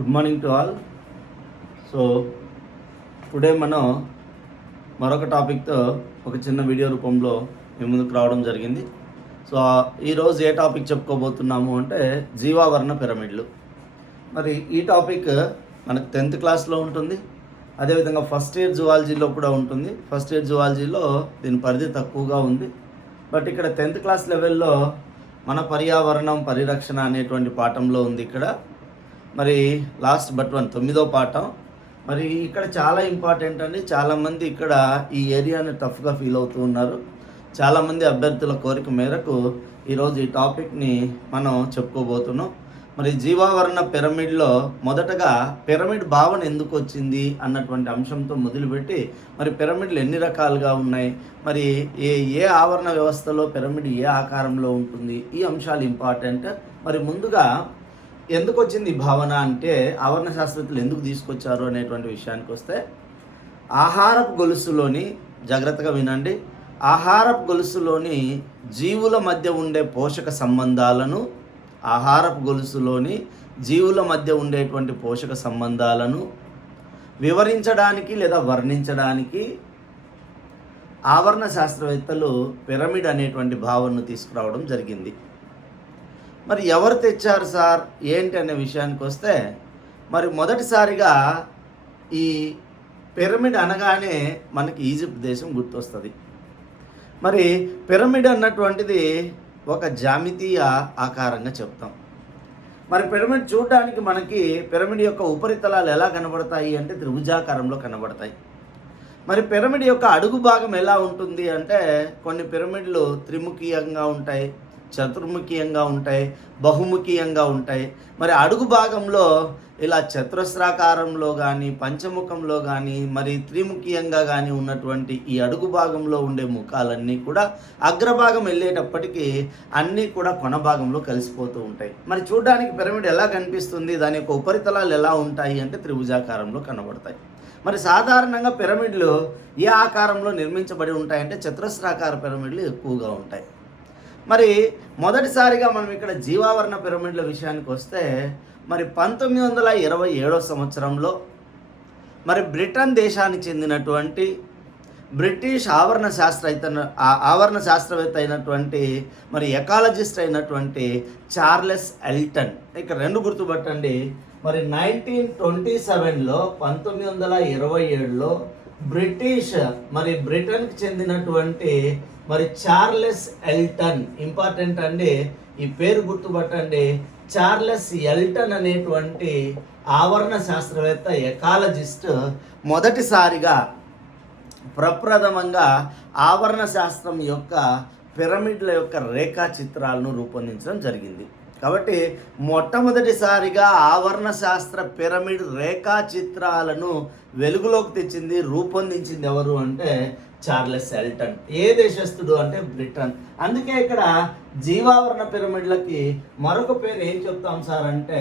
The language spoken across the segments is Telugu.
Good morning to all. So today మనం మరొక టాపిక్తో ఒక చిన్న వీడియో రూపంలో మీ ముందుకు రావడం జరిగింది. సో ఈరోజు ఏ టాపిక్ చెప్పుకోబోతున్నాము అంటే జీవావరణ పిరమిడ్లు. మరి ఈ టాపిక్ మనకు 10th క్లాస్లో ఉంటుంది, అదేవిధంగా ఫస్ట్ ఇయర్ జువాలజీలో కూడా ఉంటుంది. ఫస్ట్ ఇయర్ జువాలజీలో దీని పరిధి తక్కువగా ఉంది, బట్ ఇక్కడ 10th క్లాస్ లెవెల్లో మన పర్యావరణం పరిరక్షణ అనేటువంటి పాఠంలో ఉంది. ఇక్కడ మరి లాస్ట్ బట్ 9వ పాఠం. మరి ఇక్కడ చాలా ఇంపార్టెంట్ అండి. చాలామంది ఇక్కడ ఈ ఏరియాని టఫ్గా ఫీల్ అవుతూ ఉన్నారు. చాలామంది అభ్యర్థుల కోరిక మేరకు ఈరోజు ఈ టాపిక్ని మనం చెప్పుకోబోతున్నాం. మరి జీవావరణ పిరమిడ్లో మొదటగా పిరమిడ్ భావన ఎందుకు వచ్చింది అన్నటువంటి అంశంతో మొదలుపెట్టి మరి పిరమిడ్లు ఎన్ని రకాలుగా ఉన్నాయి, మరి ఏ ఆవరణ వ్యవస్థలో పిరమిడ్ ఏ ఆకారంలో ఉంటుంది, ఈ అంశాలు ఇంపార్టెంట్. మరి ముందుగా ఎందుకు వచ్చింది ఈ భావన అంటే ఆవరణ శాస్త్రవేత్తలు ఎందుకు తీసుకొచ్చారు అనేటువంటి విషయానికి వస్తే, ఆహారపు గొలుసులోని, జాగ్రత్తగా వినండి, ఆహారపు గొలుసులోని జీవుల మధ్య ఉండే పోషక సంబంధాలను, ఆహారపు గొలుసులోని జీవుల మధ్య ఉండేటువంటి పోషక సంబంధాలను వివరించడానికి లేదా వర్ణించడానికి ఆవరణ శాస్త్రవేత్తలు పిరమిడ్ అనేటువంటి భావనను తీసుకురావడం జరిగింది. మరి ఎవరు తెచ్చారు సార్ ఏంటి అనే విషయానికి వస్తే, మరి మొదటిసారిగా ఈ పిరమిడ్ అనగానే మనకి ఈజిప్ట్ దేశం గుర్తొస్తుంది. మరి పిరమిడ్ అన్నటువంటిది ఒక జామితీయ ఆకారంగా చెప్తాం. మరి పిరమిడ్ చూడడానికి మనకి పిరమిడ్ యొక్క ఉపరితలాలు ఎలా కనబడతాయి అంటే త్రిభుజాకారంలో కనబడతాయి. మరి పిరమిడ్ యొక్క అడుగు భాగం ఎలా ఉంటుంది అంటే కొన్ని పిరమిడ్లు త్రిముఖీయంగా ఉంటాయి, చతుర్ముఖీయంగా ఉంటాయి, బహుముఖీయంగా ఉంటాయి. మరి అడుగు భాగంలో ఇలా చతురస్రాకారంలో కానీ పంచముఖంలో కానీ మరి త్రిముఖీయంగా కానీ ఉన్నటువంటి ఈ అడుగు భాగంలో ఉండే ముఖాలన్నీ కూడా అగ్రభాగం వెళ్ళేటప్పటికీ అన్నీ కూడా కొన భాగంలో కలిసిపోతూ ఉంటాయి. మరి చూడడానికి పిరమిడ్ ఎలా కనిపిస్తుంది, దాని యొక్క ఉపరితలాలు ఎలా ఉంటాయి అంటే త్రిభుజాకారంలో కనబడతాయి. మరి సాధారణంగా పిరమిడ్లు ఏ ఆకారంలో నిర్మించబడి ఉంటాయంటే చతురస్రాకార పిరమిడ్లు ఎక్కువగా ఉంటాయి. మరి మొదటిసారిగా మనం ఇక్కడ జీవావరణ పిరమిడ్ల విషయానికి వస్తే మరి 1927 సంవత్సరంలో మరి బ్రిటన్ దేశానికి చెందినటువంటి బ్రిటిష్ ఆవరణ శాస్త్రవేత్త అయినటువంటి మరి ఎకాలజిస్ట్ అయినటువంటి చార్లెస్ ఎల్టన్, ఇక్కడ రెండు గుర్తుపట్టండి. మరి 1927లో 1927లో బ్రిటన్కి చెందినటువంటి మరి చార్లెస్ ఎల్టన్, ఇంపార్టెంట్ అండి, ఈ పేరు గుర్తుపట్టండి. చార్లెస్ ఎల్టన్ అనేటువంటి ఆవరణ శాస్త్రవేత్త ఎకాలజిస్ట్ మొదటిసారిగా ప్రప్రథమంగా ఆవరణ శాస్త్రం యొక్క పిరమిడ్ల యొక్క రేఖా చిత్రాలను రూపొందించడం జరిగింది. కాబట్టి మొట్టమొదటిసారిగా ఆవరణ శాస్త్ర పిరమిడ్ రేఖా చిత్రాలను వెలుగులోకి తెచ్చింది, రూపొందించింది ఎవరు అంటే చార్లెస్ ఎల్టన్. ఏ దేశస్థుడు అంటే బ్రిటన్. అందుకే ఇక్కడ జీవావరణ పిరమిడ్లకి మరొక పేరు ఏం చెప్తాం సార్ అంటే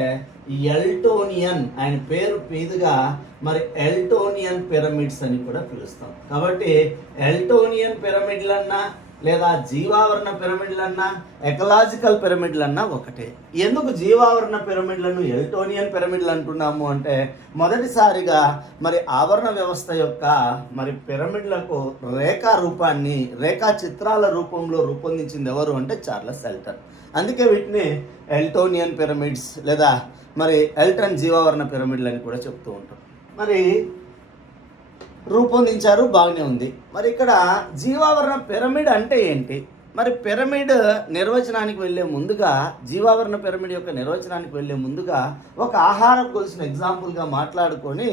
ఎల్టోనియన్, ఆయన పేరు మీదుగా మరి ఎల్టోనియన్ పిరమిడ్స్ అని కూడా పిలుస్తాం. కాబట్టి ఎల్టోనియన్ పిరమిడ్లన్నా లేదా జీవావరణ పిరమిడ్లన్నా ఎకలాజికల్ పిరమిడ్లన్నా ఒకటే. ఎందుకు జీవావరణ పిరమిడ్లను ఎల్టోనియన్ పిరమిడ్లు అంటున్నాము అంటే మొదటిసారిగా మరి ఆవరణ వ్యవస్థ యొక్క మరి పిరమిడ్లకు రేఖా చిత్రాల రూపంలో రూపొందించింది ఎవరు అంటే చార్లెస్ ఎల్టన్. అందుకే వీటిని ఎల్టోనియన్ పిరమిడ్స్ లేదా మరి ఎల్టన్ జీవావరణ పిరమిడ్లు అని కూడా చెప్తూ ఉంటాం. మరి రూపొందించారు, బాగానే ఉంది. మరి ఇక్కడ జీవావరణ పిరమిడ్ అంటే ఏంటి? మరి పిరమిడ్ నిర్వచనానికి వెళ్ళే ముందుగా, జీవావరణ పిరమిడ్ యొక్క నిర్వచనానికి వెళ్ళే ముందుగా ఒక ఆహారపు గొలుసుని ఎగ్జాంపుల్గా మాట్లాడుకొని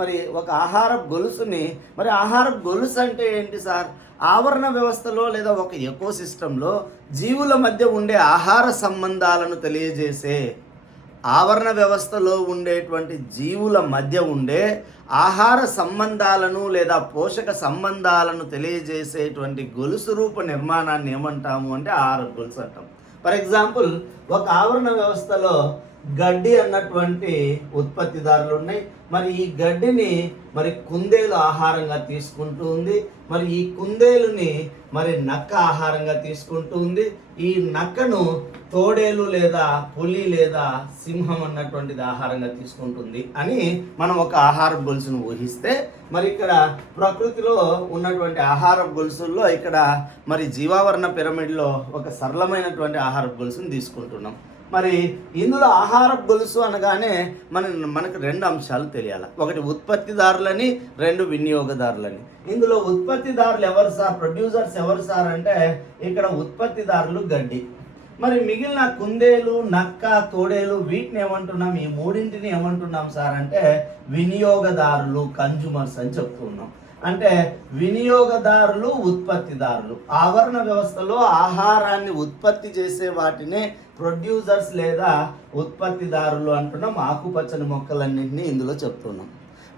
మరి ఒక ఆహారపు గొలుసుని, మరి ఆహారపు గొలుసు అంటే ఏంటి సార్? ఆవరణ వ్యవస్థలో లేదా ఒక ఎకోసిస్టంలో జీవుల మధ్య ఉండే ఆహార సంబంధాలను తెలియజేసే, ఆవరణ వ్యవస్థలో ఉండేటువంటి జీవుల మధ్య ఉండే ఆహార సంబంధాలను లేదా పోషక సంబంధాలను తెలియజేసేటువంటి గొలుసు రూప నిర్మాణాన్ని ఏమంటాము అంటే ఆహార గొలుసు అంటాం. ఫర్ ఎగ్జాంపుల్ ఒక ఆవరణ వ్యవస్థలో గడ్డి అన్నటువంటి ఉత్పత్తిదారులు ఉన్నాయి. మరి ఈ గడ్డిని మరి కుందేలు ఆహారంగా తీసుకుంటూ ఉంది. మరి ఈ కుందేలుని మరి నక్క ఆహారంగా తీసుకుంటూ ఉంది. ఈ నక్కను తోడేలు లేదా పులి లేదా సింహం అన్నటువంటిది ఆహారంగా తీసుకుంటుంది అని మనం ఒక ఆహార గొలుసును ఊహిస్తే, మరి ఇక్కడ ప్రకృతిలో ఉన్నటువంటి ఆహార గొలుసుల్లో ఇక్కడ మరి జీవావరణ పిరమిడ్లో ఒక సరళమైనటువంటి ఆహార గొలుసును తీసుకుంటున్నాం. మరి ఇందులో ఆహార గొలుసు అనగానే మనకు రెండు అంశాలు తెలియాలి. ఒకటి ఉత్పత్తిదారులని, రెండు వినియోగదారులని. ఇందులో ఉత్పత్తిదారులు ఎవరు సార్, ప్రొడ్యూసర్స్ ఎవరు సార్ అంటే ఇక్కడ ఉత్పత్తిదారులు గడ్డి. మరి మిగిలిన కుందేలు, నక్క, తోడేలు వీటిని ఏమంటున్నాం, ఈ మూడింటిని ఏమంటున్నాం సార్ అంటే వినియోగదారులు, కన్జ్యూమర్స్ అని చెప్తున్నాం. అంటే వినియోగదారులు, ఉత్పత్తిదారులు. ఆవరణ వ్యవస్థలో ఆహారాన్ని ఉత్పత్తి చేసే వాటినే ప్రొడ్యూసర్స్ లేదా ఉత్పత్తిదారులు అంటున్నాం. ఆకుపచ్చని మొక్కలన్నింటినీ ఇందులో చెప్తున్నాం.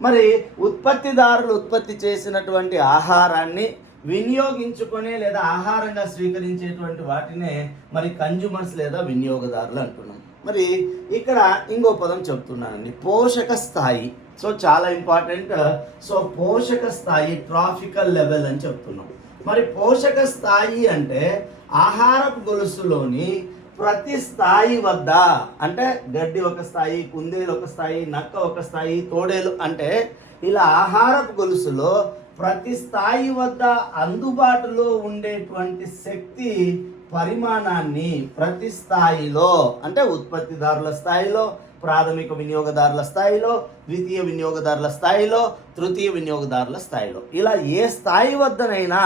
మరి ఉత్పత్తిదారులు ఉత్పత్తి చేసినటువంటి ఆహారాన్ని వినియోగించుకునే లేదా ఆహారంగా స్వీకరించేటువంటి వాటినే మరి కన్జ్యూమర్స్ లేదా వినియోగదారులు అంటున్నాం. మరి ఇక్కడ ఇంకో పదం చెప్తున్నానండి, పోషక స్థాయి. సో చాలా ఇంపార్టెంట్. సో పోషక స్థాయి, ట్రాఫికల్ లెవెల్ అని చెప్తున్నాం. మరి పోషక స్థాయి అంటే ఆహారపు గొలుసులోని ప్రతి స్థాయి వద్ద, అంటే గడ్డి ఒక స్థాయి, కుందేలు ఒక స్థాయి, నక్క ఒక స్థాయి, తోడేలు అంటే ఇలా ఆహారపు గొలుసులో ప్రతి స్థాయి వద్ద అందుబాటులో ఉండేటువంటి శక్తి పరిమాణాన్ని ప్రతి స్థాయిలో, అంటే ఉత్పత్తిదారుల స్థాయిలో, ప్రాథమిక వినియోగదారుల స్థాయిలో, ద్వితీయ వినియోగదారుల స్థాయిలో, తృతీయ వినియోగదారుల స్థాయిలో, ఇలా ఏ స్థాయి వద్దనైనా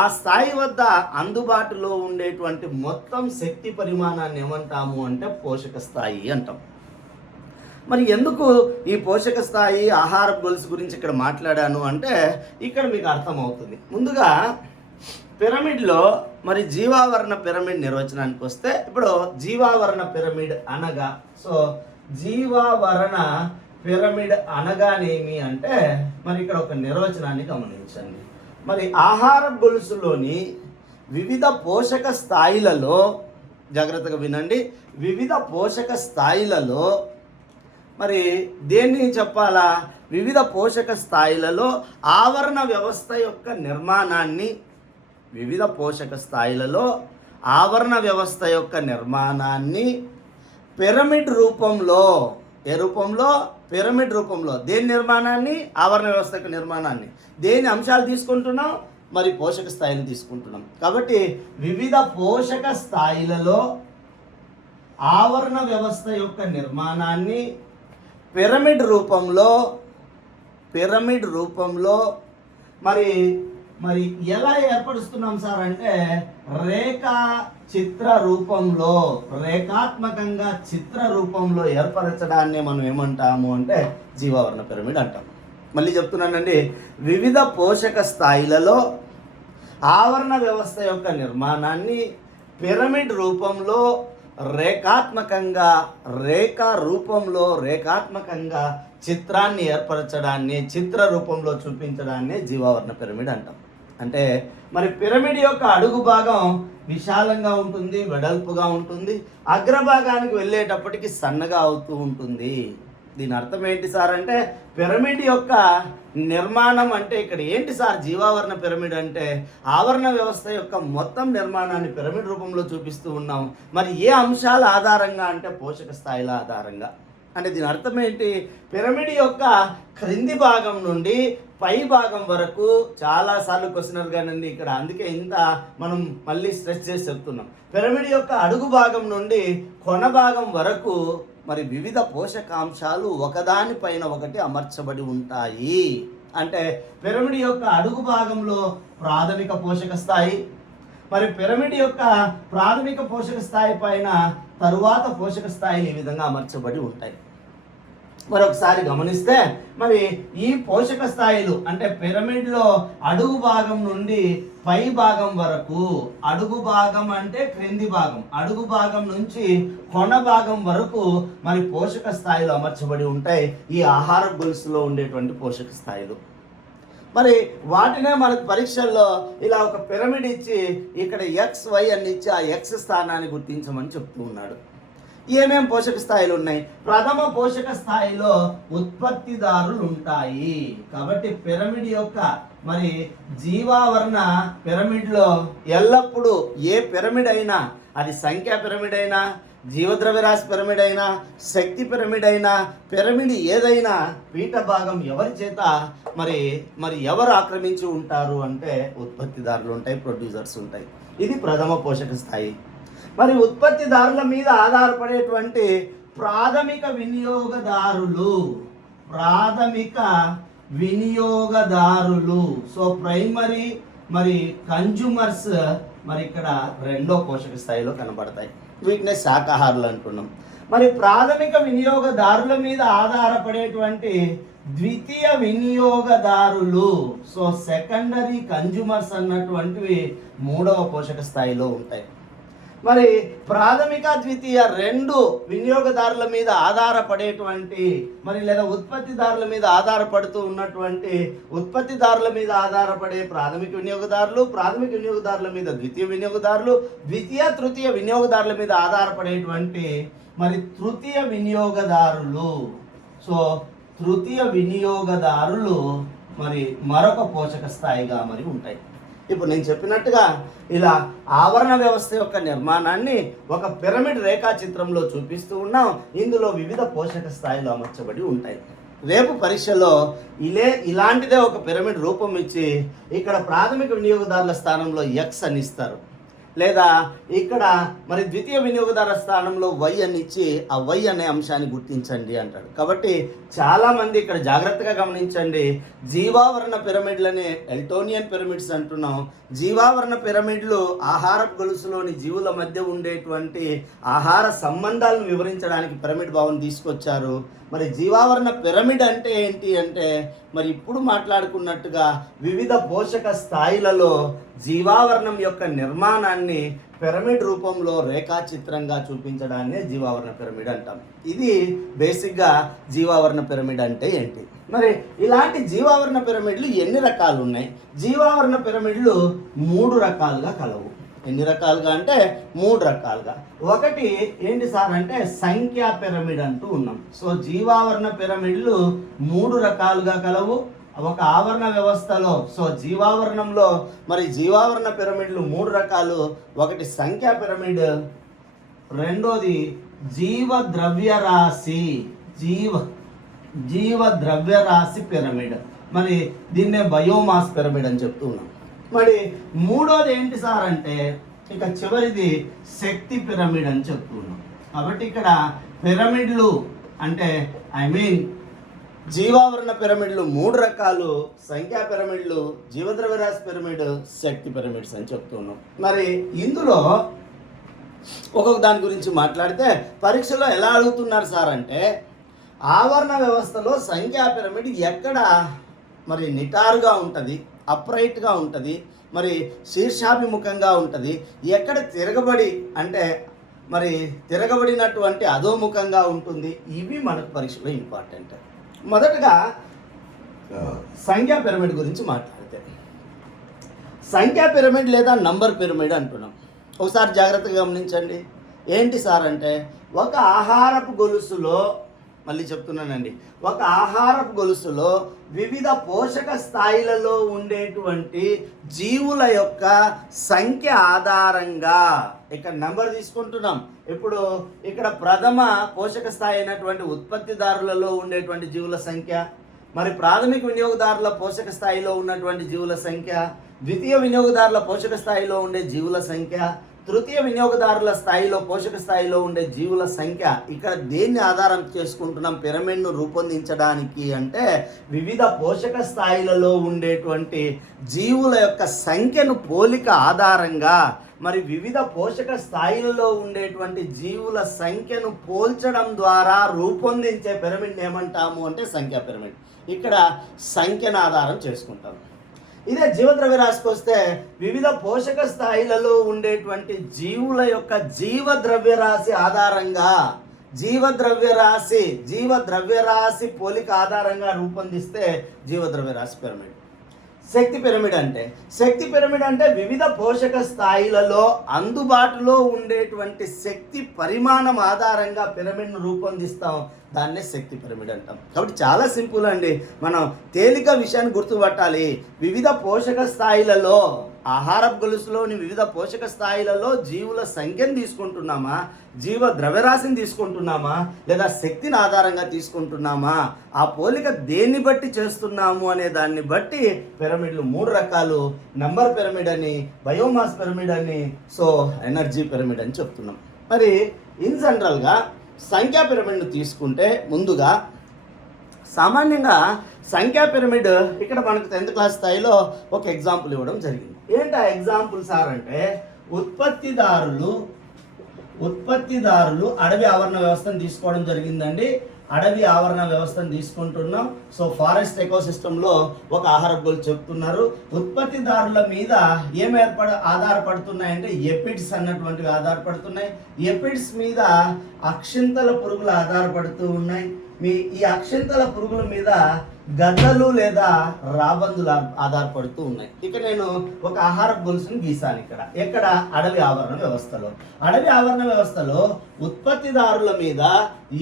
ఆ స్థాయి వద్ద అందుబాటులో ఉండేటువంటి మొత్తం శక్తి పరిమాణాన్ని ఏమంటాము అంటే పోషక స్థాయి అంటాం. మరి ఎందుకు ఈ పోషక స్థాయి ఆహార గొలుసు గురించి ఇక్కడ మాట్లాడాను అంటే ఇక్కడ మీకు అర్థమవుతుంది. ముందుగా పిరమిడ్లో మరి జీవావరణ పిరమిడ్ నిర్వచనానికి వస్తే, ఇప్పుడు జీవావరణ పిరమిడ్ అనగా, సో జీవావరణ పిరమిడ్ అనగానేమి అంటే మరి ఇక్కడ ఒక నిర్వచనాన్ని గమనించండి. మరి ఆహార గొలుసులోని వివిధ పోషక స్థాయిలలో, జాగ్రత్తగా వినండి, వివిధ పోషక స్థాయిలలో మరి దేన్ని చెప్పాలా, వివిధ పోషక స్థాయిలలో ఆవరణ వ్యవస్థ యొక్క నిర్మాణాన్ని, వివిధ పోషక స్థాయిలలో ఆవరణ వ్యవస్థ యొక్క నిర్మాణాన్ని పిరమిడ్ రూపంలో, ఏ రూపంలో, పిరమిడ్ రూపంలో. దేని నిర్మాణాన్ని, ఆవరణ వ్యవస్థ యొక్క నిర్మాణాన్ని. దేని అంశాలు తీసుకుంటున్నాం, మరి పోషక స్థాయిని తీసుకుంటున్నాం. కాబట్టి వివిధ పోషక స్థాయిలలో ఆవరణ వ్యవస్థ యొక్క నిర్మాణాన్ని పిరమిడ్ రూపంలో మరి మరి ఎలా ఏర్పరుస్తున్నాం సార్ అంటే రేఖా చిత్ర రూపంలో, రేఖాత్మకంగా చిత్ర రూపంలో ఏర్పరచడాన్ని మనం ఏమంటాము అంటే జీవావరణ పిరమిడ్ అంటాం. మళ్ళీ చెప్తున్నానండి, వివిధ పోషక స్థాయిలలో ఆవరణ వ్యవస్థ యొక్క నిర్మాణాన్ని పిరమిడ్ రూపంలో రేఖాత్మకంగా, రేఖాత్మకంగా చిత్రాన్ని ఏర్పరచడాన్ని, చిత్ర రూపంలో చూపించడాన్ని జీవావరణ పిరమిడ్ అంటాం. అంటే మరి పిరమిడ్ యొక్క అడుగు భాగం విశాలంగా ఉంటుంది, వెడల్పుగా ఉంటుంది, అగ్రభాగానికి వెళ్ళేటప్పటికి సన్నగా అవుతూ ఉంటుంది. దీని అర్థం ఏంటి సార్ అంటే పిరమిడ్ యొక్క నిర్మాణం అంటే ఇక్కడ ఏంటి సార్, జీవావరణ పిరమిడ్ అంటే ఆవరణ వ్యవస్థ యొక్క మొత్తం నిర్మాణాన్ని పిరమిడ్ రూపంలో చూపిస్తూ ఉన్నాం. మరి ఏ అంశాల ఆధారంగా అంటే పోషక స్థాయిల ఆధారంగా. అంటే దీని అర్థం ఏంటి, పిరమిడ్ యొక్క క్రింది భాగం నుండి పై భాగం వరకు, చాలాసార్లు క్వశ్చనర్ గానండి ఇక్కడ, అందుకే ఇంత మనం మళ్ళీ స్ట్రెస్ చేసి చెప్తున్నాం. పిరమిడ్ యొక్క అడుగు భాగం నుండి కొన భాగం వరకు మరి వివిధ పోషకాంశాలు ఒకదానిపైన ఒకటి అమర్చబడి ఉంటాయి. అంటే పిరమిడ్ యొక్క అడుగు భాగంలో ప్రాథమిక పోషక స్థాయి, మరి పిరమిడ్ యొక్క ప్రాథమిక పోషక స్థాయి పైన తరువాత పోషక స్థాయిలు ఈ విధంగా అమర్చబడి ఉంటాయి. మరొకసారి గమనిస్తే మరి ఈ పోషక స్థాయిలు అంటే పిరమిడ్లో అడుగు భాగం నుండి పై భాగం వరకు, అడుగు భాగం అంటే క్రింది భాగం, అడుగు భాగం నుంచి కొన భాగం వరకు మరి పోషక స్థాయిలు అమర్చబడి ఉంటాయి. ఈ ఆహార గొలుసులో ఉండేటువంటి పోషక స్థాయిలు. మరి వాటినే మనకు పరీక్షల్లో ఇలా ఒక పిరమిడ్ ఇచ్చి ఇక్కడ XY అని ఇచ్చి ఆ X స్థానాన్ని గుర్తించమని చెప్తూ ఉన్నాడు. ఏమేం పోషక స్థాయిలు ఉన్నాయి? ప్రథమ పోషక స్థాయిలో ఉత్పత్తిదారులు ఉంటాయి. కాబట్టి పిరమిడ్ యొక్క మరి జీవావరణ పిరమిడ్లో ఎల్లప్పుడూ ఏ పిరమిడ్ అయినా, అది సంఖ్యా పిరమిడ్ అయినా, జీవద్రవ్యరాశి పిరమిడ్ అయినా, శక్తి పిరమిడ్ అయినా, పిరమిడ్ ఏదైనా పీఠ భాగం ఎవరి చేత మరి ఎవరు ఆక్రమించి ఉంటారు అంటే ఉత్పత్తిదారులు ఉంటాయి, ప్రొడ్యూసర్స్ ఉంటాయి. ఇది ప్రథమ పోషక స్థాయి. మరి ఉత్పత్తిదారుల మీద ఆధారపడేటువంటి ప్రాథమిక వినియోగదారులు సో ప్రైమరీ మరి కన్జ్యూమర్స్ మరి ఇక్కడ రెండో పోషక స్థాయిలో కనబడతాయి. వీటినే శాకాహారులు అంటున్నాం. మరి ప్రాథమిక వినియోగదారుల మీద ఆధారపడేటువంటి ద్వితీయ వినియోగదారులు సో సెకండరీ కన్జ్యూమర్స్ అన్నటువంటివి మూడవ పోషక స్థాయిలో ఉంటాయి. మరి ప్రాథమిక ద్వితీయ రెండు వినియోగదారుల మీద ఆధారపడేటువంటి మరి లేదా ఉత్పత్తిదారుల మీద ఆధారపడుతూ ఉన్నటువంటి ఉత్పత్తిదారుల మీద ఆధారపడే ప్రాథమిక వినియోగదారుల మీద ద్వితీయ వినియోగదారులు, తృతీయ వినియోగదారుల మీద ఆధారపడేటువంటి మరి తృతీయ వినియోగదారులు. సో తృతీయ వినియోగదారులు మరి మరొక పోషక స్థాయిగా మరి ఉంటాయి. ఇప్పుడు నేను చెప్పినట్టుగా ఇలా ఆవరణ వ్యవస్థ యొక్క నిర్మాణాన్ని ఒక పిరమిడ్ రేఖాచిత్రంలో చూపిస్తూ ఉన్నాం. ఇందులో వివిధ పోషక స్థాయిలు అమర్చబడి ఉంటాయి. రేపు పరీక్షలో ఇలాంటిదే ఒక పిరమిడ్ రూపం ఇచ్చి ఇక్కడ ప్రాథమిక వినియోగదారుల స్థానంలో ఎక్స్ అని ఇస్తారు, లేదా ఇక్కడ మరి ద్వితీయ వినియోగదారుల స్థానంలో వై అని ఇచ్చి ఆ వై అనే అంశాన్ని గుర్తించండి అంటాడు. కాబట్టి చాలామంది ఇక్కడ జాగ్రత్తగా గమనించండి. జీవావరణ పిరమిడ్లని ఎల్టోనియన్ పిరమిడ్స్ అంటున్నాం. జీవావరణ పిరమిడ్లు ఆహారపు గొలుసులోని జీవుల మధ్య ఉండేటువంటి ఆహార సంబంధాలను వివరించడానికి పిరమిడ్ భావన తీసుకొచ్చారు. మరి జీవావరణ పిరమిడ్ అంటే ఏంటి అంటే మరి ఇప్పుడు మాట్లాడుకున్నట్టుగా వివిధ పోషక స్థాయిలలో జీవావరణం యొక్క నిర్మాణాన్ని పిరమిడ్ రూపంలో రేఖాచిత్రంగా చూపించడాన్నే జీవావరణ పిరమిడ్ అంటాం. ఇది బేసిక్గా జీవావరణ పిరమిడ్ అంటే ఏంటి. మరి ఇలాంటి జీవావరణ పిరమిడ్లు ఎన్ని రకాలు ఉన్నాయి? జీవావరణ పిరమిడ్లు 3 రకాలుగా కలవు. ఎన్ని రకాలుగా అంటే 3 రకాలుగా. ఒకటి ఏంటి సార్ అంటే సంఖ్యా పిరమిడ్ అంటూ ఉన్నాం. సో జీవావరణ పిరమిడ్లు 3 రకాలుగా కలవు ఒక ఆవరణ వ్యవస్థలో. సో జీవావరణంలో మరి జీవావరణ పిరమిడ్లు 3 రకాలు. ఒకటి సంఖ్యా పిరమిడ్, రెండోది జీవ ద్రవ్యరాశి పిరమిడ్. మరి దీన్నే బయోమాస్ పిరమిడ్ అని చెప్తూ ఉన్నాం. మరి మూడోది ఏంటి సార్ అంటే ఇక చివరిది శక్తి పిరమిడ్ అని చెప్తున్నాం. కాబట్టి ఇక్కడ పిరమిడ్లు అంటే జీవావరణ పిరమిడ్లు 3 రకాలు: సంఖ్యా పిరమిడ్లు, జీవద్రవ్యరాశి పిరమిడ్, శక్తి పిరమిడ్స్ అని చెప్తున్నాం. మరి ఇందులో ఒక్కొక్క దాని గురించి మాట్లాడితే పరీక్షలో ఎలా అడుగుతున్నారు సార్ అంటే ఆవరణ వ్యవస్థలో సంఖ్యా పిరమిడ్ ఎక్కడ మరి నిటారుగా ఉంటుంది, అప్రైట్గా ఉంటుంది, మరి శీర్షాభిముఖంగా ఉంటుంది, ఎక్కడ తిరగబడి అంటే మరి తిరగబడినటువంటి అధోముఖంగా ఉంటుంది. ఇవి మనకు పరీక్షలో ఇంపార్టెంట్. మొదటగా సంఖ్యా పిరమిడ్ గురించి మాట్లాడితే సంఖ్యా పిరమిడ్ లేదా నంబర్ పిరమిడ్ అంటున్నాం. ఒకసారి జాగ్రత్తగా గమనించండి. ఏంటి సార్ అంటే ఒక ఆహారపు గొలుసులో, మళ్ళీ చెప్తున్నానండి, ఒక ఆహారపు గొలుసులో వివిధ పోషక స్థాయిలలో ఉండేటువంటి జీవుల యొక్క సంఖ్య ఆధారంగా ఇక్కడ నెంబర్ తీసుకుంటున్నాం. ఇప్పుడు ఇక్కడ ప్రథమ పోషక స్థాయి అయినటువంటి ఉత్పత్తిదారులలో ఉండేటువంటి జీవుల సంఖ్య, మరి ప్రాథమిక వినియోగదారుల పోషక స్థాయిలో ఉన్నటువంటి జీవుల సంఖ్య, ద్వితీయ వినియోగదారుల పోషక స్థాయిలో ఉండే జీవుల సంఖ్య, తృతీయ వినియోగదారుల స్థాయిలో పోషక స్థాయిలో ఉండే జీవుల సంఖ్య. ఇక్కడ దేన్ని ఆధారం చేసుకుంటున్నాం పిరమిడ్ను రూపొందించడానికి అంటే వివిధ పోషక స్థాయిలలో ఉండేటువంటి జీవుల యొక్క సంఖ్యను పోలిక ఆధారంగా మరి వివిధ పోషక స్థాయిలలో ఉండేటువంటి జీవుల సంఖ్యను పోల్చడం ద్వారా రూపొందించే పిరమిడ్ ఏమంటాము అంటే సంఖ్యా పిరమిడ్. ఇక్కడ సంఖ్యను ఆధారం చేసుకుంటాం. ఇదే జీవద్రవ్యరాశికి వస్తే వివిధ పోషక స్థాయిలలో ఉండేటువంటి జీవుల యొక్క జీవద్రవ్యరాశి ఆధారంగా జీవద్రవ్యరాశి పోలిక ఆధారంగా రూపొందిస్తే జీవద్రవ్యరాశి పిరమిడ్. శక్తి పిరమిడ్ అంటే వివిధ పోషక స్థాయిలలో అందుబాటులో ఉండేటువంటి శక్తి పరిమాణం ఆధారంగా పిరమిడ్ను రూపొందిస్తాం. దాన్నే శక్తి పిరమిడ్ అంటాం. కాబట్టి చాలా సింపుల్ అండి. మనం తేలిక విషయాన్ని గుర్తుపట్టాలి. వివిధ పోషక స్థాయిలలో, ఆహారపు గొలుసులోని వివిధ పోషక స్థాయిలలో జీవుల సంఖ్యను తీసుకుంటున్నామా, జీవ ద్రవ్యరాశిని తీసుకుంటున్నామా, లేదా శక్తిని ఆధారంగా తీసుకుంటున్నామా, ఆ పోలిక దేన్ని బట్టి చేస్తున్నాము అనే దాన్ని బట్టి పిరమిడ్లు 3 రకాలు. నెంబర్ పిరమిడ్ అని, బయోమాస్ పిరమిడ్ అని, సో ఎనర్జీ పిరమిడ్ అని చెప్తున్నాం. మరి ఇన్ జనరల్గా సంఖ్యా పిరమిడ్ను తీసుకుంటే ముందుగా సామాన్యంగా సంఖ్యా పిరమిడ్ ఇక్కడ మనకు 10th క్లాస్ స్థాయిలో ఒక ఎగ్జాంపుల్ ఇవ్వడం జరిగింది. ఏంటి ఆ ఎగ్జాంపుల్ సార్ అంటే, ఉత్పత్తిదారులు అడవి ఆవరణ వ్యవస్థను తీసుకోవడం జరిగిందండి. అడవి ఆవరణ వ్యవస్థను తీసుకుంటున్నాం. సో ఫారెస్ట్ ఎకోసిస్టంలో ఒక ఆహార గొలుసు చెప్తున్నారు. ఉత్పత్తిదారుల మీద ఏం ఆధారపడుతున్నాయంటే ఎపిడ్స్ అన్నటువంటివి ఆధారపడుతున్నాయి. ఎపిడ్స్ మీద అక్షింతల పురుగులు ఆధారపడుతూ ఉన్నాయి. ఈ అక్షింతల పురుగుల మీద గద్దలు లేదా రాబందులు ఆధారపడుతూ ఉన్నాయి. ఇక నేను ఒక ఆహార గొలుసును గీసాను ఎక్కడ అడవి ఆవరణ వ్యవస్థలో ఉత్పత్తిదారుల మీద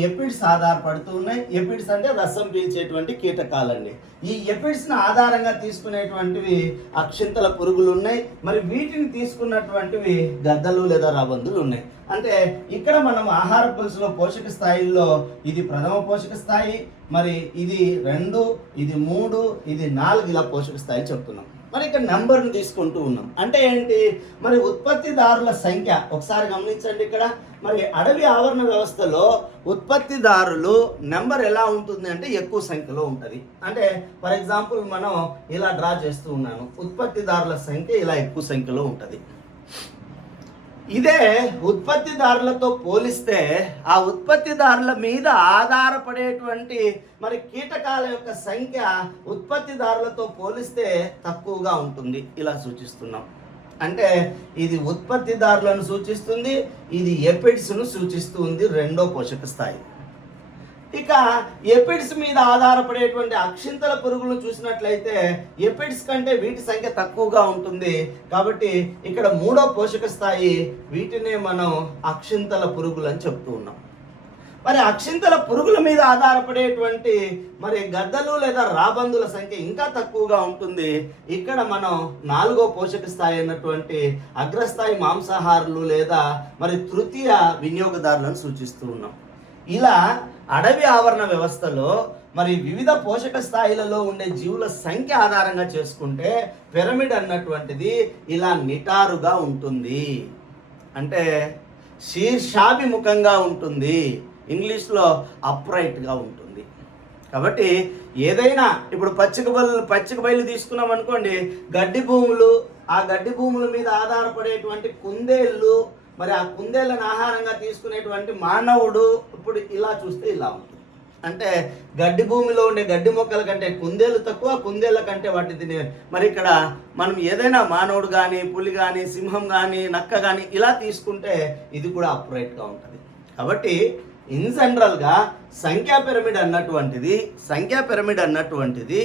ఎపిడ్స్ ఆధారపడుతూ ఉన్నాయి. ఎపిడ్స్ అంటే రసం పీల్చేటువంటి కీటకాలండి. ఈ ఎపిడ్స్ని ఆధారంగా తీసుకునేటువంటివి అక్షింతల పురుగులు ఉన్నాయి. మరి వీటిని తీసుకున్నటువంటివి గద్దలు లేదా రాబందులు ఉన్నాయి. అంటే ఇక్కడ మనం ఆహార గొలుసులో పోషక స్థాయిల్లో ఇది ప్రథమ పోషక స్థాయి, మరి ఇది 2, ఇది 3, ఇది 4 ఇలా పోషక స్థాయి చెప్తున్నాం. మరి ఇక్కడ నెంబర్ను తీసుకుంటూ ఉన్నాం. అంటే ఏంటి, మరి ఉత్పత్తిదారుల సంఖ్య ఒకసారి గమనించండి. ఇక్కడ మరి అడవి ఆవరణ వ్యవస్థలో ఉత్పత్తిదారులు నెంబర్ ఎలా ఉంటుంది అంటే ఎక్కువ సంఖ్యలో ఉంటుంది. అంటే ఫర్ ఎగ్జాంపుల్ మనం ఇలా డ్రా చేస్తూ ఉన్నాను. ఉత్పత్తిదారుల సంఖ్య ఇలా ఎక్కువ సంఖ్యలో ఉంటుంది. ఇదే ఉత్పత్తిదారులతో పోలిస్తే ఆ ఉత్పత్తిదారుల మీద ఆధారపడేటువంటి మరి కీటకాల యొక్క సంఖ్య ఉత్పత్తిదారులతో పోలిస్తే తక్కువగా ఉంటుంది. ఇలా సూచిస్తున్నాం. అంటే ఇది ఉత్పత్తిదారులను సూచిస్తుంది, ఇది ఎపిడ్స్ను సూచిస్తుంది, 2వ పోషక స్థాయి. ఇక ఎపిడ్స్ మీద ఆధారపడేటువంటి అక్షింతల పురుగులను చూసినట్లయితే ఎపిడ్స్ కంటే వీటి సంఖ్య తక్కువగా ఉంటుంది. కాబట్టి ఇక్కడ 3వ పోషక స్థాయి, వీటినే మనం అక్షింతల పురుగులు అని చెప్తూ ఉన్నాం. మరి అక్షింతల పురుగుల మీద ఆధారపడేటువంటి మరి గద్దలు లేదా రాబందుల సంఖ్య ఇంకా తక్కువగా ఉంటుంది. ఇక్కడ మనం 4వ పోషక స్థాయి అయినటువంటి అగ్రస్థాయి మాంసాహారులు లేదా మరి తృతీయ వినియోగదారులను సూచిస్తూ ఉన్నాం. ఇలా అడవి ఆవరణ వ్యవస్థలో మరి వివిధ పోషక స్థాయిలలో ఉండే జీవుల సంఖ్య ఆధారంగా చేసుకుంటే పిరమిడ్ అన్నటువంటిది ఇలా నిటారుగా ఉంటుంది. అంటే శీర్షాభిముఖంగా ఉంటుంది. ఇంగ్లీష్లో అప్రైట్గా ఉంటుంది. కాబట్టి ఏదైనా ఇప్పుడు పచ్చిక బయలు తీసుకున్నాం అనుకోండి, గడ్డి భూములు, ఆ గడ్డి భూముల మీద ఆధారపడేటువంటి కుందేళ్ళు, మరి ఆ కుందేళ్ళను ఆహారంగా తీసుకునేటువంటి మానవుడు ఇప్పుడు ఇలా చూస్తే ఇలా ఉంటుంది. అంటే గడ్డి భూమిలో ఉండే గడ్డి మొక్కల కంటే కుందేళ్ళు తక్కువ, కుందేళ్ళ కంటే వాటిని తినే. మరి ఇక్కడ మనం ఏదైనా మానవుడు కానీ, పులి కానీ, సింహం కానీ, నక్క కానీ ఇలా తీసుకుంటే ఇది కూడా అప్రైట్గా ఉంటుంది. కాబట్టి ఇన్ జనరల్గా సంఖ్యా పిరమిడ్ అన్నటువంటిది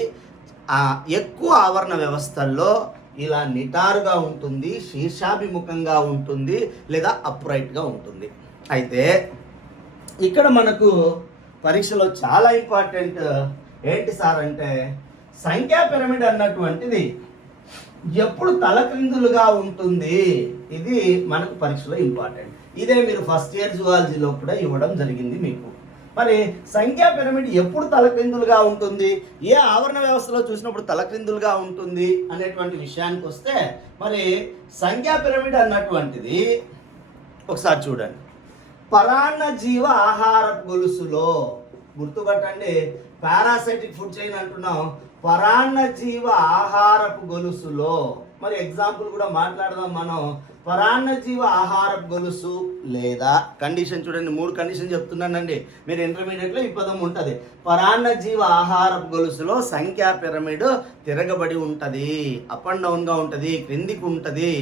ఎక్కువ ఆవరణ వ్యవస్థల్లో ఇలా నిటారుగా ఉంటుంది, శీర్షాభిముఖంగా ఉంటుంది, లేదా అప్రైట్గా ఉంటుంది. అయితే ఇక్కడ మనకు పరీక్షలో చాలా ఇంపార్టెంట్ ఏంటి సార్ అంటే, సంఖ్యా పిరమిడ్ అన్నటువంటిది ఎప్పుడు తలక్రిందులుగా ఉంటుంది. ఇది మనకు పరీక్షలో ఇంపార్టెంట్. ఇదే మీరు ఫస్ట్ ఇయర్ జువాలజీలో కూడా ఇవ్వడం జరిగింది మీకు. మరి సంఖ్యా పిరమిడ్ ఎప్పుడు తలక్రిందులుగా ఉంటుంది, ఏ ఆవరణ వ్యవస్థలో చూసినప్పుడు తలక్రిందులుగా ఉంటుంది అనేటువంటి విషయానికి వస్తే, మరి సంఖ్యా పిరమిడ్ అన్నటువంటిది ఒకసారి చూడండి. పరాన్న జీవ ఆహారపు గొలుసులో గుర్తుపట్టండి, పారాసైటిక్ ఫుడ్ చైన్ అంటున్నాం. పరాన్న జీవ ఆహారపు గొలుసులో మరి ఎగ్జాంపుల్ కూడా మాట్లాడదాం మనం. పరాన్న జీవ ఆహారపు గొలుసు లేదా కండిషన్ చూడండి, 3 కండిషన్ చెప్తున్నానండి. మీరు ఇంటర్మీడియట్లో ఈ పదం ఉంటుంది. పరాన్న జీవ ఆహారపు గొలుసులో సంఖ్యా పిరమిడ్ తిరగబడి ఉంటుంది, అప్ అండ్ డౌన్గా ఉంటుంది, క్రిందికి ఉంటుంది,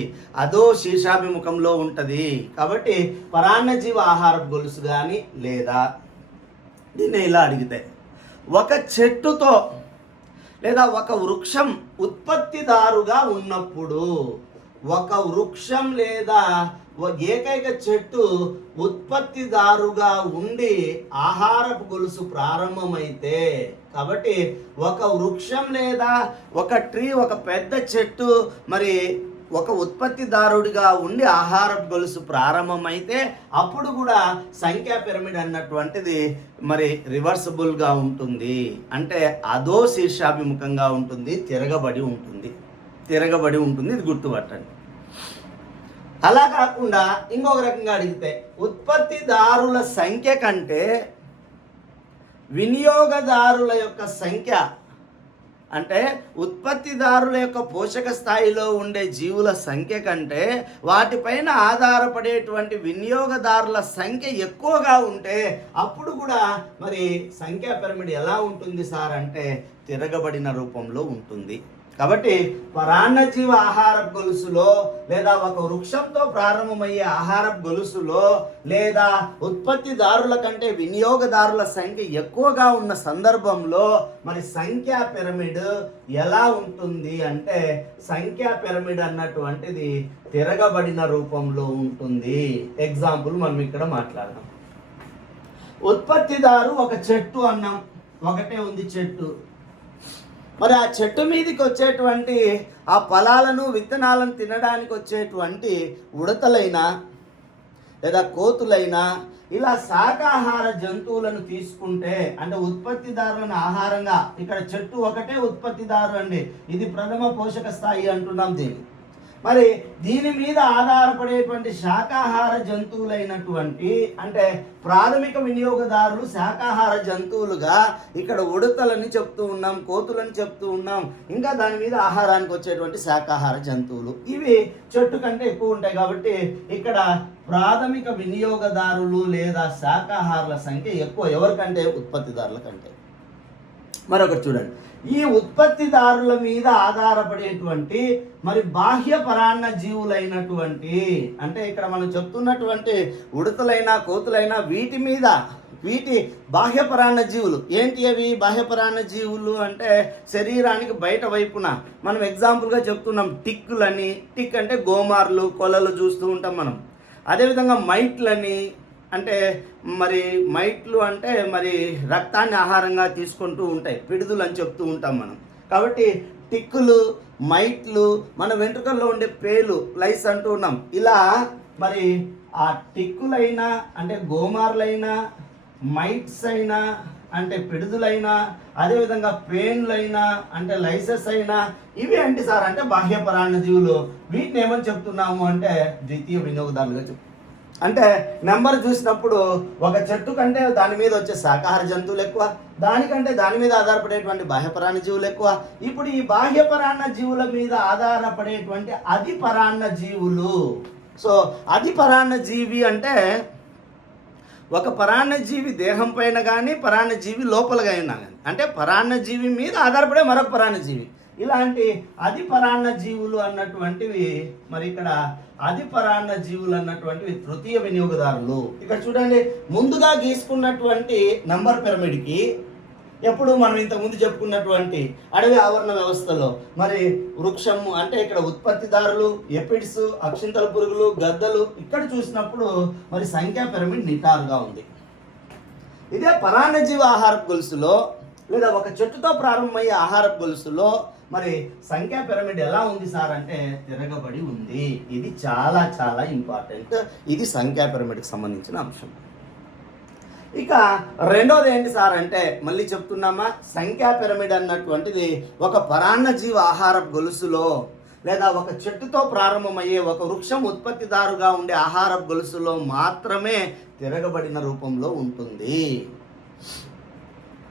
అదో శీర్షాభిముఖంలో ఉంటుంది. కాబట్టి పరాన్న జీవ ఆహారపు గొలుసు కానీ, లేదా దీన్ని ఇలా అడిగితే ఒక చెట్టుతో లేదా ఒక వృక్షం ఉత్పత్తిదారుగా ఉన్నప్పుడు, ఒక వృక్షం లేదా ఏకైక చెట్టు ఉత్పత్తిదారుగా ఉండి ఆహారపు గొలుసు ప్రారంభమైతే, కాబట్టి ఒక వృక్షం లేదా ఒక ట్రీ, ఒక పెద్ద చెట్టు మరి ఒక ఉత్పత్తిదారుడిగా ఉండి ఆహారపు గొలుసు ప్రారంభమైతే అప్పుడు కూడా సంఖ్యా పిరమిడ్ అన్నటువంటిది మరి రివర్సిబుల్గా ఉంటుంది. అంటే అదో శీర్షాభిముఖంగా ఉంటుంది, తిరగబడి ఉంటుంది. ఇది గుర్తుపట్టండి. అలా కాకుండా ఇంకొక రకంగా అడిగితే, ఉత్పత్తిదారుల సంఖ్య కంటే వినియోగదారుల యొక్క సంఖ్య, అంటే ఉత్పత్తిదారుల యొక్క పోషక స్థాయిలో ఉండే జీవుల సంఖ్య కంటే వాటిపైన ఆధారపడేటువంటి వినియోగదారుల సంఖ్య ఎక్కువగా ఉంటే అప్పుడు కూడా మరి సంఖ్యా పిరమిడ్ ఎలా ఉంటుంది సార్ అంటే తిరగబడిన రూపంలో ఉంటుంది. కాబట్టి పరాన్నజీవ ఆహారపు గొలుసులో లేదా ఒక వృక్షంతో ప్రారంభమయ్యే ఆహారపు గొలుసులో లేదా ఉత్పత్తిదారుల కంటే వినియోగదారుల సంఖ్య ఎక్కువగా ఉన్న సందర్భంలో మరి సంఖ్యా పిరమిడ్ ఎలా ఉంటుంది అంటే సంఖ్యా పిరమిడ్ అన్నటువంటిది తిరగబడిన రూపంలో ఉంటుంది. ఎగ్జాంపుల్ మనం ఇక్కడ మాట్లాడదాం. ఉత్పత్తిదారు ఒక చెట్టు అన్నాం, ఒకటే ఉంది చెట్టు. మరి ఆ చెట్టు మీదకి వచ్చేటువంటి ఆ ఫలాలను విత్తనాలను తినడానికి వచ్చేటువంటి ఉడతలైనా లేదా కోతులైనా ఇలా శాకాహార జంతువులను తీసుకుంటే, అంటే ఉత్పత్తిదారులను ఆహారంగా, ఇక్కడ చెట్టు ఒకటే ఉత్పత్తిదారు అండి, ఇది ప్రథమ పోషక స్థాయి అంటున్నాం దీన్ని. మరి దీని మీద ఆధారపడేటువంటి శాకాహార జంతువులైనటువంటి, అంటే ప్రాథమిక వినియోగదారులు శాకాహార జంతువులుగా ఇక్కడ ఉడతలని చెప్తూ ఉన్నాం, కోతులని చెప్తూ ఉన్నాం, ఇంకా దాని మీద ఆహారానికి వచ్చేటువంటి శాకాహార జంతువులు ఇవి చెట్టు కంటే ఎక్కువ ఉంటాయి. కాబట్టి ఇక్కడ ప్రాథమిక వినియోగదారులు లేదా శాకాహారుల సంఖ్య ఎక్కువ, ఎవరికంటే ఉత్పత్తిదారుల కంటే. మరొకటి చూడండి, ఈ ఉత్పత్తిదారుల మీద ఆధారపడేటువంటి మరి బాహ్య పరాన్న జీవులైనటువంటి, అంటే ఇక్కడ మనం చెప్తున్నటువంటి ఉడతలైనా కోతులైనా వీటి బాహ్య పరాన్న జీవులు ఏంటి? అవి బాహ్య పరాన్న జీవులు అంటే శరీరానికి బయట వైపున మనం ఎగ్జాంపుల్గా చెప్తున్నాం టిక్కులని. టిక్ అంటే గోమార్లు, కొలలు చూస్తూ ఉంటాం మనం. అదేవిధంగా మైట్లని, అంటే మరి మైట్లు అంటే మరి రక్తాన్ని ఆహారంగా తీసుకుంటూ ఉంటాయి, పిడుదులు అని చెప్తూ ఉంటాం మనం. కాబట్టి టిక్కులు, మైట్లు, మన వెంట్రుకల్లో ఉండే పేలు, లైస్ అంటూ ఉన్నాం. ఇలా మరి ఆ టిక్కులైనా అంటే గోమార్లైనా, మైట్స్ అయినా అంటే పిడుదులైనా, అదేవిధంగా పెయిన్లైనా అంటే లైసెస్ అయినా, ఇవి ఏంటి సార్ అంటే బాహ్య పరాన్న జీవులు. వీటిని ఏమని చెప్తున్నాము అంటే ద్వితీయ వినియోగదారులుగా చెప్తున్నాం. అంటే నెంబర్ చూసినప్పుడు ఒక చెట్టు కంటే దాని మీద వచ్చే శాకాహార జంతువులు ఎక్కువ, దానికంటే దాని మీద ఆధారపడేటువంటి బాహ్యపరాన్న జీవులు ఎక్కువ. ఇప్పుడు ఈ బాహ్యపరాన్న జీవుల మీద ఆధారపడేటువంటి అధి పరాన్న జీవులు. సో అధి పరాన్న జీవి అంటే ఒక పరాన్నజీవి దేహం పైన కానీ పరాన్నజీవి లోపలగా అయినా కానీ, అంటే పరాన్నజీవి మీద ఆధారపడే మరొక పరాన్నజీవి. ఇలాంటి అధి పరాన్న జీవులు అన్నటువంటివి మరి ఇక్కడ అధి పరాన్న జీవులు అన్నటువంటివి తృతీయ వినియోగదారులు. ఇక్కడ చూడండి, ముందుగా గీసుకున్నటువంటి నంబర్ పిరమిడ్కి ఎప్పుడు మనం ఇంతకుముందు చెప్పుకున్నటువంటి అడవి ఆవరణ వ్యవస్థలో మరి వృక్షము అంటే ఇక్కడ ఉత్పత్తిదారులు, ఎపిడ్స్, అక్షింతల పురుగులు, గద్దలు, ఇక్కడ చూసినప్పుడు మరి సంఖ్యా పిరమిడ్ నిటారుగా ఉంది. ఇదే పరాన్నజీవ ఆహారపు గొలుసులో లేదా ఒక చెట్టుతో ప్రారంభమయ్యే ఆహారపు గొలుసులో మరి సంఖ్యా పిరమిడ్ ఎలా ఉంది సార్ అంటే తిరగబడి ఉంది. ఇది చాలా చాలా ఇంపార్టెంట్. ఇది సంఖ్యా పిరమిడ్కి సంబంధించిన అంశం. ఇక రెండోది ఏంటి సార్ అంటే మళ్ళీ చెప్తున్నామా, సంఖ్యా పిరమిడ్ అన్నటువంటిది ఒక పరాన్నజీవ ఆహారపు గొలుసులో లేదా ఒక చెట్టుతో ప్రారంభమయ్యే ఒక వృక్షం ఉత్పత్తిదారుగా ఉండే ఆహారపు గొలుసులో మాత్రమే తిరగబడిన రూపంలో ఉంటుంది.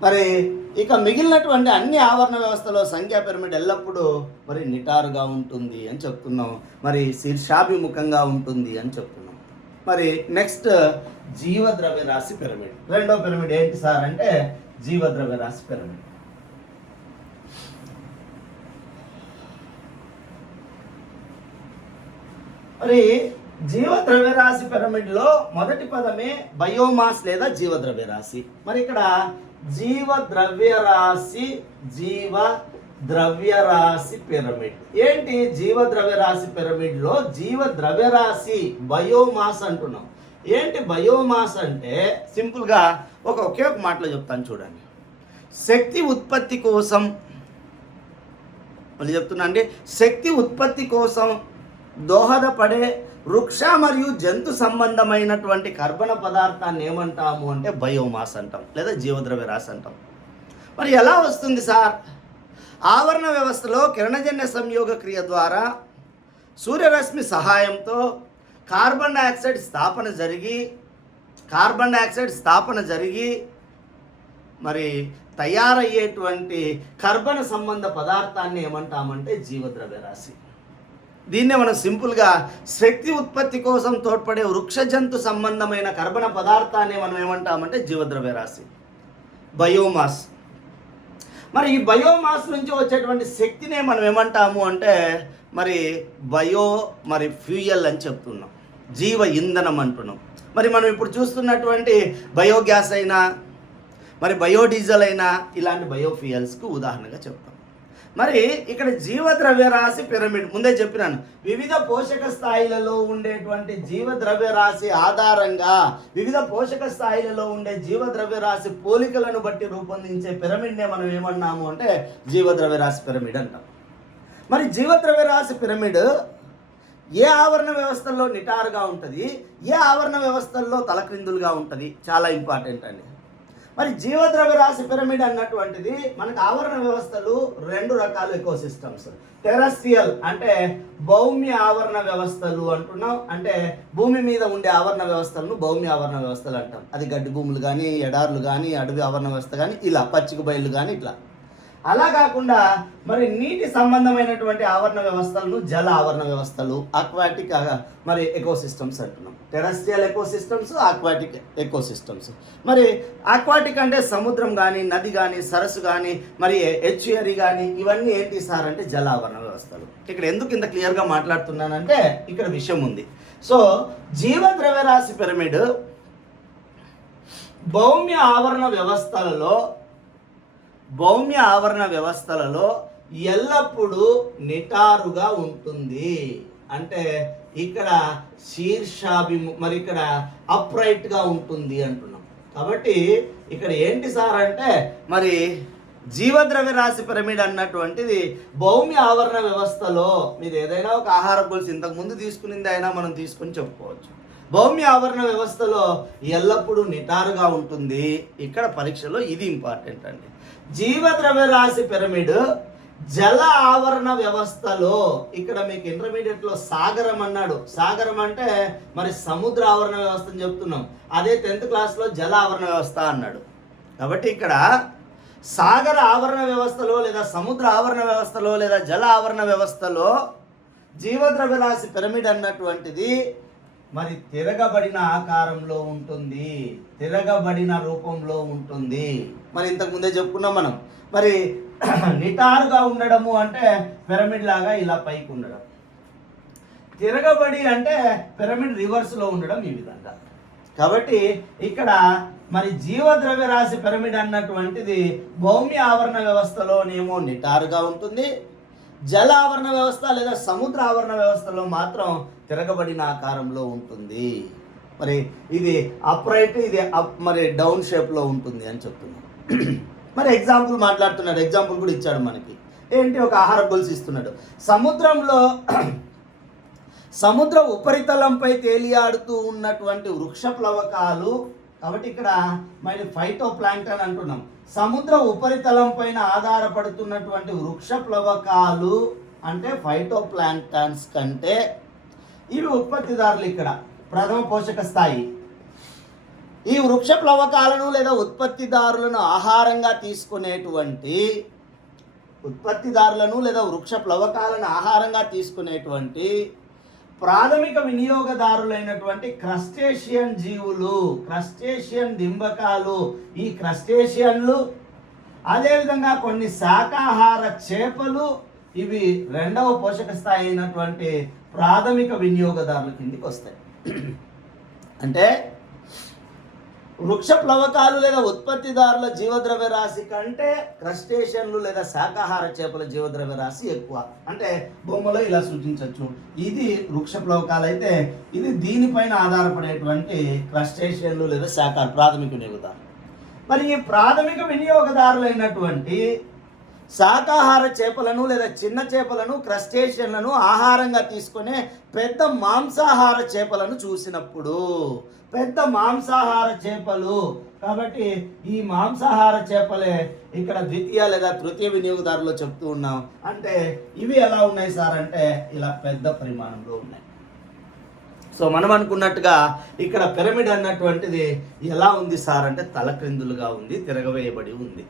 మరి ఇక మిగిలినటువంటి అన్ని ఆవరణ వ్యవస్థలో సంఖ్యా పిరమిడ్ ఎల్లప్పుడూ మరి నిటారుగా ఉంటుంది అని చెప్తున్నాం, మరి శీర్షాభిముఖంగా ఉంటుంది అని చెప్తున్నాం. మరి నెక్స్ట్ జీవద్రవ్య రాశి పిరమిడ్. రెండో పిరమిడ్ ఏంటి సార్ అంటే జీవద్రవ్య రాశి పిరమిడ్. మరి జీవద్రవ్య రాశి పిరమిడ్లో మొదటి పదమే బయోమాస్ లేదా జీవద్రవ్య రాశి. మరి ఇక్కడ జీవద్రవ్య రాశి, జీవ ద్రవ్యరాశి పిరమిడ్. ఏంటి జీవ ద్రవ్యరాశి పిరమిడ్లో జీవ ద్రవ్యరాశి బయోమాస్ అంటున్నాం. ఏంటి బయోమాస్ అంటే సింపుల్గా ఒకే ఒక మాటలో చెప్తాను చూడండి. శక్తి ఉత్పత్తి కోసం, మళ్ళీ చెప్తున్నా అండి, శక్తి ఉత్పత్తి కోసం దోహదపడే వృక్ష మరియు జంతు సంబంధమైనటువంటి కర్బన పదార్థాన్ని ఏమంటాము అంటే బయోమాస్ అంటాం, లేదా జీవద్రవ్యరాశి అంటాం. మరి ఎలా వస్తుంది సార్? ఆవరణ వ్యవస్థలో కిరణజన్య సంయోగ క్రియ ద్వారా సూర్యరశ్మి సహాయంతో కార్బన్ డైఆక్సైడ్ స్థాపన జరిగి మరి తయారయ్యేటువంటి కర్బన సంబంధ పదార్థాన్ని ఏమంటామంటే జీవద్రవ్యరాశి. దీన్నే మనం సింపుల్గా శక్తి ఉత్పత్తి కోసం తోడ్పడే వృక్ష జంతు సంబంధమైన కర్బన పదార్థాన్ని మనం ఏమంటామంటే జీవద్రవ్యరాశి, బయోమాస్. మరి ఈ బయోమాస్ నుంచి వచ్చేటువంటి శక్తినే మనం ఏమంటాము అంటే మరి ఫ్యూయల్ అని చెప్తున్నాం, జీవ ఇంధనం అంటున్నాం. మరి మనం ఇప్పుడు చూస్తున్నటువంటి బయోగ్యాస్ అయినా మరి బయోడీజిల్ అయినా ఇలాంటి బయోఫ్యూయల్స్కు ఉదాహరణగా చెప్తాం. మరి ఇక్కడ జీవద్రవ్యరాశి పిరమిడ్ ముందే చెప్పినాను, వివిధ పోషక స్థాయిలలో ఉండేటువంటి జీవద్రవ్యరాశి ఆధారంగా వివిధ పోషక స్థాయిలలో ఉండే జీవద్రవ్యరాశి పోలికలను బట్టి రూపొందించే పిరమిడ్నే మనం ఏమన్నాము అంటే జీవద్రవ్యరాశి పిరమిడ్ అంటాం. మరి జీవద్రవ్యరాశి పిరమిడ్ ఏ ఆవరణ వ్యవస్థల్లో నిటారుగా ఉంటుంది, ఏ ఆవరణ వ్యవస్థల్లో తలక్రిందులుగా ఉంటుంది, చాలా ఇంపార్టెంట్ అండి. మరి జీవద్రవ్యరాశి పిరమిడ్ అన్నటువంటిది మనకు ఆవరణ వ్యవస్థలు రెండు రకాల ఎకోసిస్టమ్స్. టెరెస్ట్రియల్ అంటే భౌమ్య ఆవరణ వ్యవస్థలు అంటున్నాం, అంటే భూమి మీద ఉండే ఆవరణ వ్యవస్థలను భౌమ్య ఆవరణ వ్యవస్థలు అంటాం. అది గడ్డి భూములు కానీ, ఎడార్లు కానీ, అడవి ఆవరణ వ్యవస్థ కానీ, ఇలా పచ్చిక బయళ్ళు కానీ ఇట్లా. అలా కాకుండా మరి నీటి సంబంధమైనటువంటి ఆవరణ వ్యవస్థలను జల ఆవరణ వ్యవస్థలు, అక్వాటిక్ మరి ఎకోసిస్టమ్స్ అంటున్నాం. Terrestrial ecosystems, aquatic ecosystems. మరి ఆక్వాటిక్ అంటే సముద్రం కానీ, నది కానీ, సరస్సు కానీ, మరి ఎచ్యుయరీ కానీ, ఇవన్నీ ఏంటి సార్ అంటే జల ఆవరణ వ్యవస్థలు. ఇక్కడ ఎందుకు ఇంత క్లియర్గా మాట్లాడుతున్నానంటే ఇక్కడ విషయం ఉంది. సో జీవద్రవ్యరాశి పిరమిడ్ భౌమ్య ఆవరణ వ్యవస్థలలో ఎల్లప్పుడూ నిటారుగా ఉంటుంది. అంటే ఇక్కడ మరి ఇక్కడ అప్రైట్గా ఉంటుంది అంటున్నాం. కాబట్టి ఇక్కడ ఏంటి సార్ అంటే మరి జీవద్రవ్యరాశి పిరమిడ్ అన్నటువంటిది భౌమ్య ఆవరణ వ్యవస్థలో మీరు ఏదైనా ఒక ఆహార గొలుసు ఇంతకుముందు తీసుకునింది అయినా మనం తీసుకుని చెప్పుకోవచ్చు. భౌమ్య ఆవరణ వ్యవస్థలో ఎల్లప్పుడూ నిటారుగా ఉంటుంది. ఇక్కడ పరీక్షలో ఇది ఇంపార్టెంట్ అండి. జీవద్రవ్యరాశి పిరమిడ్ జల ఆవరణ వ్యవస్థలో, ఇక్కడ మీకు ఇంటర్మీడియట్లో సాగరం అన్నాడు. సాగరం అంటే మరి సముద్ర ఆవరణ వ్యవస్థ అని చెప్తున్నాం. అదే 10th క్లాస్లో జల ఆవరణ వ్యవస్థ అన్నాడు. కాబట్టి ఇక్కడ సాగర ఆవరణ వ్యవస్థలో లేదా సముద్ర ఆవరణ వ్యవస్థలో లేదా జల ఆవరణ వ్యవస్థలో జీవద్రవ్యరాశి పిరమిడ్ అన్నటువంటిది మరి తిరగబడిన ఆకారంలో ఉంటుంది, తిరగబడిన రూపంలో ఉంటుంది. మరి ఇంతకు ముందే చెప్పుకున్నాం మనం. మరి నిటారుగా ఉండడము అంటే పిరమిడ్ లాగా ఇలా పైకి ఉండడం, తిరగబడి అంటే పిరమిడ్ రివర్స్లో ఉండడం, ఈ విధంగా. కాబట్టి ఇక్కడ మరి జీవద్రవ్యరాశి పిరమిడ్ అన్నటువంటిది భౌమ్య ఆవరణ వ్యవస్థలోనేమో నిటారుగా ఉంటుంది, జల ఆవరణ వ్యవస్థ లేదా సముద్ర ఆవరణ వ్యవస్థలో మాత్రం తిరగబడిన ఆకారంలో ఉంటుంది. మరి ఇది అప్రైట్, ఇది మరి డౌన్ షేప్లో ఉంటుంది అని చెప్తున్నాం. మరి ఎగ్జాంపుల్ మాట్లాడుతున్నాడు, ఎగ్జాంపుల్ కూడా ఇచ్చాడు మనకి. ఏంటి? ఒక ఆహార గొలుసు ఇస్తున్నాడు. సముద్ర ఉపరితలంపై తేలియాడుతూ ఉన్నటువంటి వృక్ష ప్లవకాలు. కాబట్టి ఇక్కడ మరి ఫైటో ప్లాంక్టన్ అంటున్నాం. సముద్ర ఉపరితలం పైన ఆధారపడుతున్నటువంటి వృక్ష ప్లవకాలు అంటే ఫైటో ప్లాంక్టన్స్ కంటే ఇవి ఉత్పత్తిదారులు. ఇక్కడ ప్రథమ పోషక స్థాయి. ఈ వృక్ష ప్లవకాలను లేదా ఉత్పత్తిదారులను ఆహారంగా తీసుకునేటువంటి వృక్ష ప్లవకాలను ఆహారంగా తీసుకునేటువంటి ప్రాథమిక వినియోగదారులైనటువంటి క్రస్టేషియన్ జీవులు, క్రస్టేషియన్ డింబకాలు, ఈ క్రస్టేషియన్లు, అదేవిధంగా కొన్ని శాకాహార చేపలు, ఇవి రెండవ పోషక స్థాయి అయినటువంటి ప్రాథమిక వినియోగదారుల కిందికి వస్తాయి. అంటే వృక్ష ప్లవకాలు లేదా ఉత్పత్తిదారుల జీవద్రవ్య రాశి కంటే క్రస్టేషన్లు లేదా శాకాహార చేపల జీవద్రవ్య రాశి ఎక్కువ. అంటే బొమ్మలో ఇలా సూచించవచ్చు. ఇది వృక్ష ప్లవకాలు అయితే ఇది దీనిపైన ఆధారపడేటువంటి క్రస్టేషన్లు లేదా శాకాహార ప్రాథమిక వినియోగదారులు. మరి ఈ ప్రాథమిక వినియోగదారులైనటువంటి శాకాహార చేపలను లేదా చిన్న చేపలను క్రస్టేషన్లను ఆహారంగా తీసుకునే పెద్ద మాంసాహార చేపలను చూసినప్పుడు, పెద్ద మాంసాహార చేపలు కాబట్టి ఈ మాంసాహార చేపలే ఇక్కడ ద్వితీయ లేదా తృతీయ వినియోగదారులో చెప్తూ ఉన్నాం. అంటే ఇవి ఎలా ఉన్నాయి సార్ అంటే ఇలా పెద్ద పరిమాణంలో ఉన్నాయి. సో మనం అనుకున్నట్టుగా ఇక్కడ పిరమిడ్ అన్నటువంటిది ఎలా ఉంది సార్ అంటే తలక్రిందులుగా ఉంది, తిరగవేయబడి ఉంది.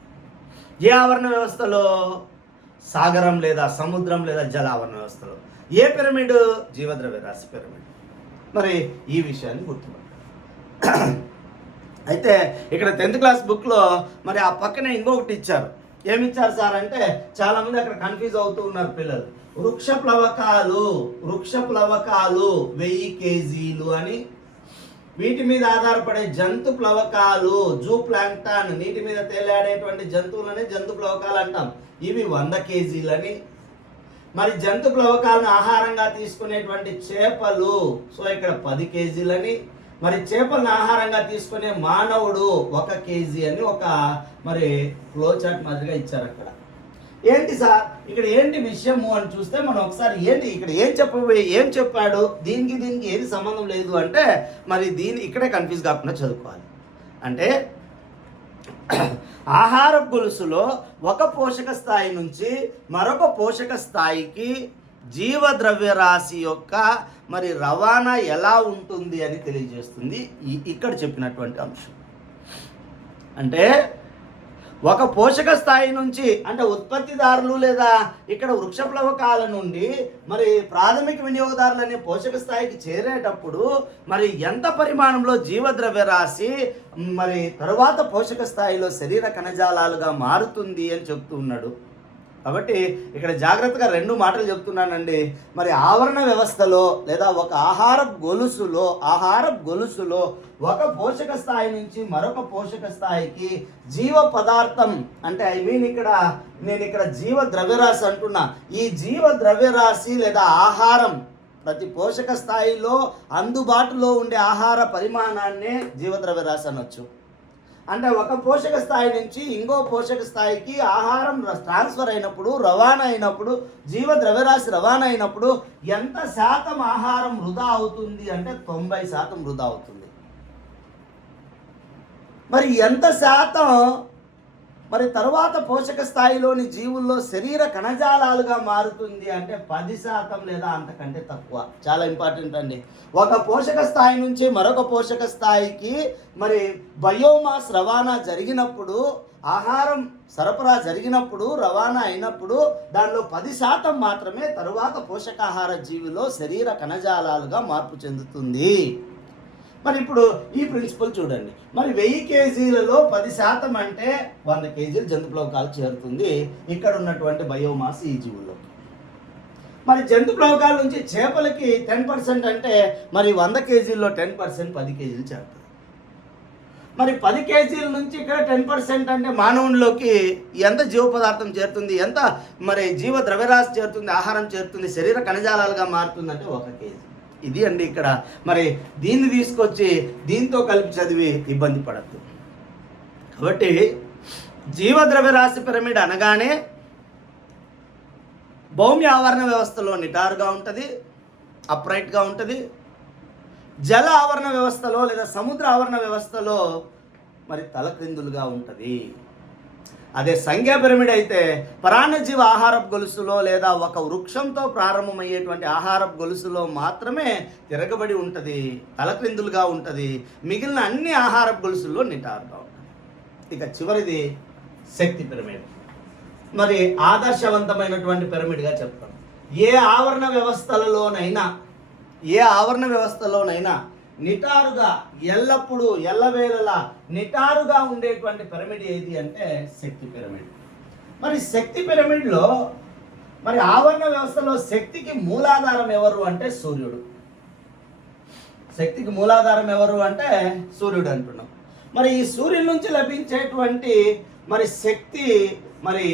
ఏ ఆవరణ వ్యవస్థలో? సాగరం లేదా సముద్రం లేదా జల ఆవరణ వ్యవస్థలో. ఏ పిరమిడ్? జీవద్రవ్య రాశి పిరమిడ్. మరి ఈ విషయాన్ని గుర్తుపట్టాలి. అయితే ఇక్కడ 10th క్లాస్ బుక్లో మరి ఆ పక్కనే ఇంకొకటి ఇచ్చారు. ఏమి ఇచ్చారు సార్ అంటే చాలామంది అక్కడ కన్ఫ్యూజ్ అవుతూ ఉన్నారు పిల్లలు. వృక్ష ప్లవకాలు 1000 kgs అని, వీటి మీద ఆధారపడే జంతు ప్లవకాలు జూ ప్లాంక్టాన్, నీటి మీద తేలాడేటువంటి జంతువులని జంతు ప్లవకాలు అంటాం, ఇవి 100 kgs. మరి జంతు ప్లవకాలను ఆహారంగా తీసుకునేటువంటి చేపలు సో ఇక్కడ 10 kgs. మరి చేపలను ఆహారంగా తీసుకునే మానవుడు 1 kg అని ఒక మరి ఫ్లో చార్ట్ మాదిరిగా ఇచ్చారు అక్కడ. ఏంటి సార్ ఇక్కడ ఏంటి విషయము అని చూస్తే మనం ఒకసారి ఏంటి ఇక్కడ ఏం చెప్పాడు, దీనికి ఏది సంబంధం లేదు అంటే మరి ఇక్కడే కన్ఫ్యూజ్ కాకుండా చదువుకోవాలి. అంటే ఆహార గొలుసులో ఒక పోషక స్థాయి నుంచి మరొక పోషక స్థాయికి జీవద్రవ్య రాశి యొక్క మరి రవాణా ఎలా ఉంటుంది అని తెలియజేస్తుంది ఇక్కడ చెప్పినటువంటి అంశం. అంటే ఒక పోషక స్థాయి నుంచి అంటే ఉత్పత్తిదారులు లేదా ఇక్కడ వృక్ష ప్లవకాల నుండి మరి ప్రాథమిక వినియోగదారులు అనే పోషక స్థాయికి చేరేటప్పుడు మరి ఎంత పరిమాణంలో జీవద్రవ్య రాశి మరి తరువాత పోషక స్థాయిలో శరీర కణజాలాలుగా మారుతుంది అని చెప్తూ ఉన్నాడు. కాబట్టి ఇక్కడ జాగ్రత్తగా 2 మాటలు చెప్తున్నానండి. మరి ఆవరణ వ్యవస్థలో లేదా ఒక ఆహార గొలుసులో ఒక పోషక స్థాయి నుంచి మరొక పోషక స్థాయికి జీవ పదార్థం అంటే నేను ఇక్కడ జీవ ద్రవ్యరాశి అంటున్నా. ఈ జీవ ద్రవ్యరాశి లేదా ఆహారం ప్రతి పోషక స్థాయిలో అందుబాటులో ఉండే ఆహార పరిమాణాన్నే జీవద్రవ్యరాశి అనొచ్చు. అంటే ఒక పోషక స్థాయి నుంచి ఇంకో పోషక స్థాయికి ఆహారం ట్రాన్స్ఫర్ అయినప్పుడు, రవాణా అయినప్పుడు, జీవద్రవ్యరాశి రవాణా అయినప్పుడు ఎంత శాతం ఆహారం వృధా అవుతుంది అంటే 90% వృధా అవుతుంది. మరి ఎంత శాతం మరి తరువాత పోషక స్థాయిలోని జీవుల్లో శరీర కణజాలాలుగా మారుతుంది అంటే 10% లేదా అంతకంటే తక్కువ. చాలా ఇంపార్టెంట్ అండి. ఒక పోషక స్థాయి నుంచి మరొక పోషక స్థాయికి మరి బయోమాస్ రవాణా జరిగినప్పుడు, ఆహారం సరఫరా జరిగినప్పుడు, రవాణా అయినప్పుడు దానిలో 10% మాత్రమే తరువాత పోషకాహార జీవిలో శరీర కణజాలాలుగా మార్పు చెందుతుంది. మరి ఇప్పుడు ఈ ప్రిన్సిపల్ చూడండి. మరి 1000 kgsలలో 10% అంటే 100 kg జంతు ప్లవకాలు చేరుతుంది ఇక్కడ ఉన్నటువంటి బయోమాస్ ఈ జీవుల్లో. మరి జంతు ప్లవకాల నుంచి చేపలకి 10% అంటే మరి 100 kgలో 10% 10 kg చేరుతుంది. మరి 10 kg నుంచి ఇక్కడ 10% అంటే మానవునిలోకి ఎంత జీవ పదార్థం చేరుతుంది, ఎంత మరి జీవ ద్రవ్యరాశి చేరుతుంది, ఆహారం చేరుతుంది, శరీర కణజాలాలుగా మారుతుంది అంటే 1 kg. ఇది అండి ఇక్కడ. మరి దీన్ని తీసుకొచ్చి దీంతో కలిపి చదివి ఇబ్బంది పడద్దు. కాబట్టి జీవద్రవ్యరాశి పిరమిడ్ అనగానే భౌమ్య ఆవరణ వ్యవస్థలో నిటారుగా ఉంటుంది, అప్రైట్గా ఉంటుంది. జల ఆవరణ వ్యవస్థలో లేదా సముద్ర ఆవరణ వ్యవస్థలో మరి తలక్రిందులుగా ఉంటుంది. అదే సంఖ్యా పిరమిడ్ అయితే పరాన్నజీవ ఆహారపు గొలుసులో లేదా ఒక వృక్షంతో ప్రారంభమయ్యేటువంటి ఆహారపు గొలుసులో మాత్రమే తిరగబడి ఉంటుంది, తలక్రిందులుగా ఉంటుంది. మిగిలిన అన్ని ఆహారపు గొలుసుల్లో నిటారుగా ఉంటుంది. ఇక చివరిది శక్తి పిరమిడ్. మరి ఆదర్శవంతమైనటువంటి పిరమిడ్గా చెప్తాను. ఏ ఆవరణ వ్యవస్థలోనైనా నిటారుగా ఎల్లప్పుడూ ఎల్లవేళలా నిటారుగా ఉండేటువంటి పిరమిడ్ ఏది అంటే శక్తి పిరమిడ్. మరి శక్తి పిరమిడ్లో మరి ఆవరణ వ్యవస్థలో శక్తికి మూలాధారం ఎవరు అంటే సూర్యుడు. శక్తికి మూలాధారం ఎవరు అంటే సూర్యుడు అంటున్నాం. మరి ఈ సూర్యుని నుంచి లభించేటువంటి మరి శక్తి మరి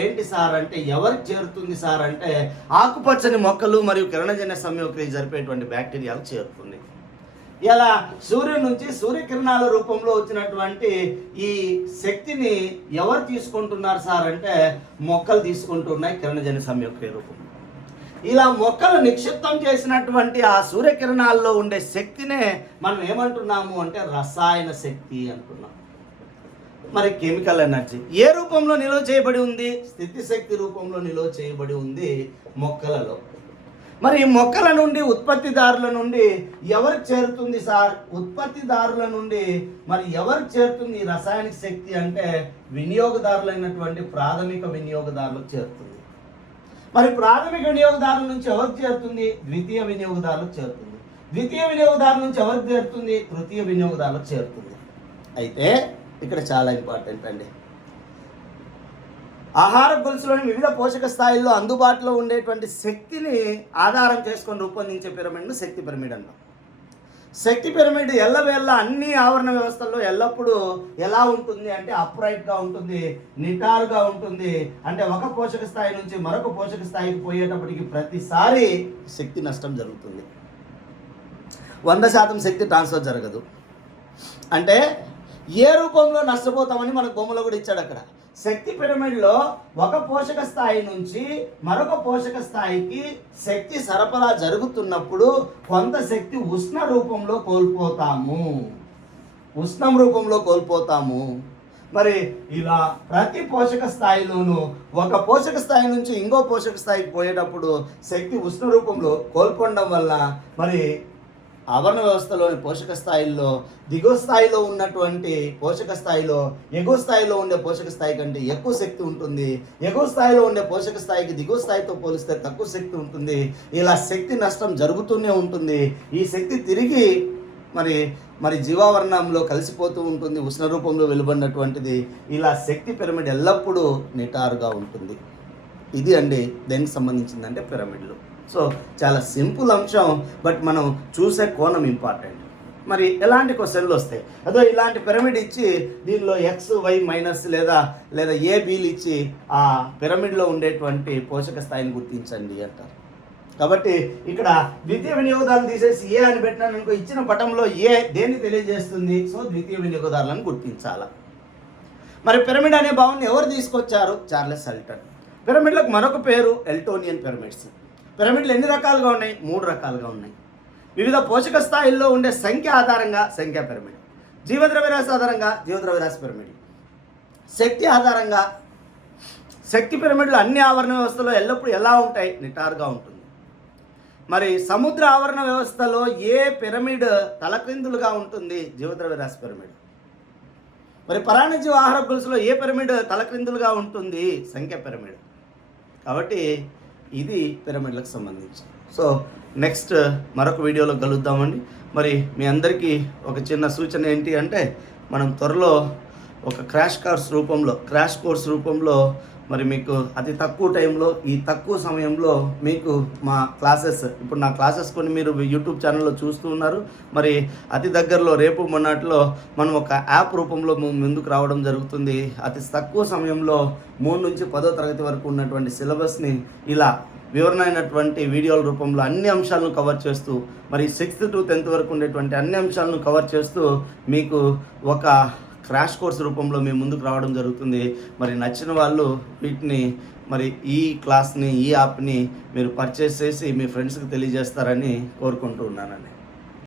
ఏంటి సార్ అంటే ఎవరికి చేరుతుంది సార్ అంటే ఆకుపచ్చని మొక్కలు మరియు కిరణజన్య సంయోక్రియ జరిపేటువంటి బ్యాక్టీరియాలకు చేరుతుంది. ఇలా సూర్యుని నుంచి సూర్యకిరణాల రూపంలో వచ్చినటువంటి ఈ శక్తిని ఎవరు తీసుకుంటున్నారు సార్ అంటే మొక్కలు తీసుకుంటున్నాయి కిరణజన్య సంయోక్రియ రూపంలో. ఇలా మొక్కలు నిక్షిప్తం చేసినటువంటి ఆ సూర్యకిరణాల్లో ఉండే శక్తినే మనం ఏమంటున్నాము అంటే రసాయన శక్తి అంటున్నాం. మరి కెమికల్ ఎనర్జీ ఏ రూపంలో నిల్వ చేయబడి ఉంది? స్థితి శక్తి రూపంలో నిల్వ చేయబడి ఉంది మొక్కలలో. మరి ఈ మొక్కల నుండి ఉత్పత్తిదారుల నుండి ఎవరికి చేరుతుంది సార్? ఉత్పత్తిదారుల నుండి మరి ఎవరికి చేరుతుంది ఈ రసాయనిక శక్తి అంటే వినియోగదారులైనటువంటి ప్రాథమిక వినియోగదారులకు చేరుతుంది. మరి ప్రాథమిక వినియోగదారుల నుంచి ఎవరికి చేరుతుంది? ద్వితీయ వినియోగదారులకు చేరుతుంది. ద్వితీయ వినియోగదారుల నుంచి ఎవరికి చేరుతుంది? తృతీయ వినియోగదారులకు చేరుతుంది. అయితే ఇక్కడ చాలా ఇంపార్టెంట్ అండి, ఆహార గొలుసులోని వివిధ పోషక స్థాయిల్లో అందుబాటులో ఉండేటువంటి శక్తిని ఆధారం చేసుకొని రూపొందించే పిరమిడ్ను శక్తి పిరమిడ్ అంటాం. శక్తి పిరమిడ్ ఎల్లవేళ్ళ అన్ని ఆవరణ వ్యవస్థల్లో ఎల్లప్పుడూ ఎలా ఉంటుంది అంటే అప్రైట్గా ఉంటుంది, నిటారుగా ఉంటుంది. అంటే ఒక పోషక స్థాయి నుంచి మరొక పోషక స్థాయికి పోయేటప్పటికి ప్రతిసారి శక్తి నష్టం జరుగుతుంది. 100% శక్తి ట్రాన్స్ఫర్ జరగదు. అంటే ఏ రూపంలో నష్టపోతామని మనకు బొమ్మలో కూడా ఇచ్చాడు. అక్కడ శక్తి పిరమిడ్లో ఒక పోషక స్థాయి నుంచి మరొక పోషక స్థాయికి శక్తి సరఫరా జరుగుతున్నప్పుడు కొంత శక్తి ఉష్ణ రూపంలో కోల్పోతాము, ఉష్ణం రూపంలో కోల్పోతాము. మరి ఇలా ప్రతి పోషక స్థాయిలోనూ ఒక పోషక స్థాయి నుంచి ఇంకో పోషక స్థాయికి పోయేటప్పుడు శక్తి ఉష్ణ రూపంలో కోల్పోవడం వల్ల మరి ఆవరణ వ్యవస్థలోని పోషక స్థాయిల్లో దిగువ స్థాయిలో ఉన్నటువంటి పోషక స్థాయిలో ఎగువ స్థాయిలో ఉండే పోషక స్థాయి కంటే ఎక్కువ శక్తి ఉంటుంది. ఎగువ స్థాయిలో ఉండే పోషక స్థాయికి దిగువ స్థాయితో పోలిస్తే తక్కువ శక్తి ఉంటుంది. ఇలా శక్తి నష్టం జరుగుతూనే ఉంటుంది. ఈ శక్తి తిరిగి మరి జీవావరణంలో కలిసిపోతూ ఉంటుంది, ఉష్ణ రూపంలో వెలువడినటువంటిది. ఇలా శక్తి పిరమిడ్ ఎల్లప్పుడూ నిటారుగా ఉంటుంది. ఇది అండి దేనికి సంబంధించిందంటే పిరమిడ్లు. సో చాలా సింపుల్ అంశం, బట్ మనం చూసే కోణం ఇంపార్టెంట్. మరి ఎలాంటి క్వశ్చన్లు వస్తాయి? అదో ఇలాంటి పిరమిడ్ ఇచ్చి దీనిలో ఎక్స్ వై మైనస్ లేదా ఏబీలు ఇచ్చి ఆ పిరమిడ్లో ఉండేటువంటి పోషక స్థాయిని గుర్తించండి అంటారు. కాబట్టి ఇక్కడ ద్వితీయ వినియోగదారులు తీసేసి ఏ అని పెట్టినాను అనుకో, ఇచ్చిన పటంలో ఏ దేన్ని తెలియజేస్తుంది? సో ద్వితీయ వినియోగదారులను గుర్తించాలా. మరి పిరమిడ్ అనే భావనని ఎవరు తీసుకొచ్చారు? చార్లెస్ సల్టన్. పిరమిడ్లకు మరొక పేరు ఎల్టోనియన్ పిరమిడ్స్. పిరమిడ్లు ఎన్ని రకాలుగా ఉన్నాయి? 3 రకాలుగా ఉన్నాయి. వివిధ పోషక స్థాయిల్లో ఉండే సంఖ్య ఆధారంగా సంఖ్యా పిరమిడ్, జీవద్రవ్యరాశి ఆధారంగా జీవద్రవ్యరాశి పిరమిడ్, శక్తి ఆధారంగా శక్తి పిరమిడ్లు అన్ని ఆవరణ వ్యవస్థలో ఎల్లప్పుడూ ఎలా ఉంటాయి? నిటారుగా ఉంటుంది. మరి సముద్ర ఆవరణ వ్యవస్థలో ఏ పిరమిడ్ తలక్రిందులుగా ఉంటుంది? జీవద్రవ్యరాశి పిరమిడ్. మరి పరాన్నజీవ ఆహార గొలుసులో ఏ పిరమిడ్ తలక్రిందులుగా ఉంటుంది? సంఖ్య పిరమిడ్. కాబట్టి ఇది పిరమిడ్లకు సంబంధించి. సో నెక్స్ట్ మరొక వీడియోలో కలుద్దామండి. మరి మీ అందరికీ ఒక చిన్న సూచన ఏంటి అంటే, మనం త్వరలో ఒక క్రాష్ కోర్స్ రూపంలో మరి మీకు అతి తక్కువ టైంలో ఈ తక్కువ సమయంలో మీకు మా క్లాసెస్, ఇప్పుడు నా క్లాసెస్ కొన్ని మీరు యూట్యూబ్ ఛానల్లో చూస్తూ ఉన్నారు. మరి అతి దగ్గరలో రేపు మొన్నట్లో మనం ఒక యాప్ రూపంలో ముందుకు రావడం జరుగుతుంది. అతి తక్కువ సమయంలో 3 నుంచి 10వ తరగతి వరకు ఉన్నటువంటి సిలబస్ని ఇలా వివరణ అయినటువంటి వీడియోల రూపంలో అన్ని అంశాలను కవర్ చేస్తూ, మరి 6th to 10th వరకు ఉండేటువంటి అన్ని అంశాలను కవర్ చేస్తూ మీకు ఒక క్రాష్ కోర్స్ రూపంలో మేము ముందుకు రావడం జరుగుతుంది. మరి నచ్చిన వాళ్ళు వీటిని మరి ఈ క్లాస్ని, ఈ యాప్ని మీరు పర్చేస్ చేసి మీ ఫ్రెండ్స్కి తెలియజేస్తారని కోరుకుంటూ ఉన్నానండి.